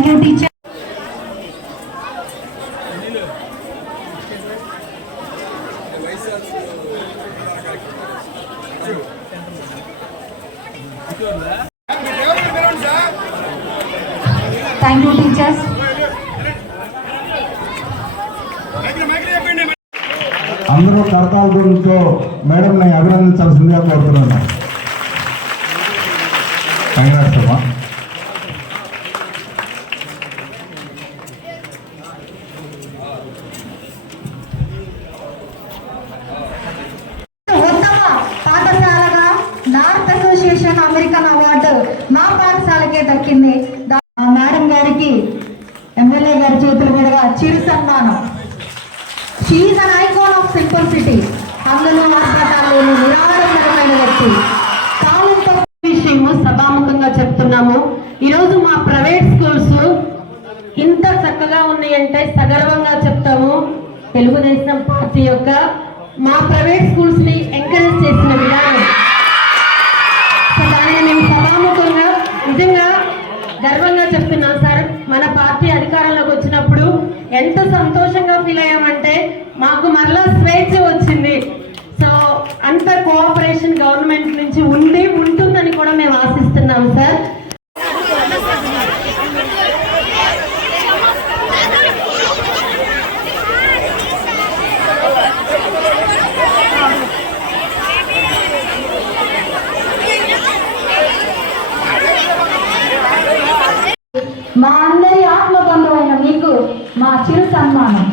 Thank you teacher. Thank you teachers. అందరూ కరతాల గురించో మేడంని అభినందించాల్సిందిగా కోరుతున్నాను. కంగ్రాట్స్ అమ్మా. నార్త్ అసోసియేషన్ అమెరికన్ అవార్డు మా పాఠశాలకే దక్కింది. మేడం గారికి ఎమ్మెల్యే గారి చేతులు మీదుగా చిరు సన్మానం. She an icon of simplicity. అందులో ఆర్భాటాలు లేని నిరాడంబరమైన వ్యక్తి. తాలూకా విషయము సభాముఖంగా చెప్తున్నాము. ఈరోజు మా ప్రైవేట్ స్కూల్స్ ఇంత చక్కగా ఉన్నాయంటే సగర్వంగా చెప్తాము. తెలుగుదేశం పార్టీ యొక్క మా ప్రైవేట్ స్కూల్స్ ని ఎంకరేజ్ చేసిన విధానం, దాన్ని మేము సభాముఖంగా నిజంగా గర్వంగా చెప్తున్నాం సార్. మన పార్టీ అధికారంలోకి వచ్చినప్పుడు ఎంత సంతోషంగా ఫీల్ అయ్యామంటే మాకు మరలా స్వేచ్ఛ వచ్చింది. సో అంత కోఆపరేషన్ గవర్నమెంట్ నుంచి ఉంటుందని కూడా మేము ఆశిస్తున్నాం సార్. మా అందరి ఆత్మబంధువైన మీకు మా చిరు సన్మానం.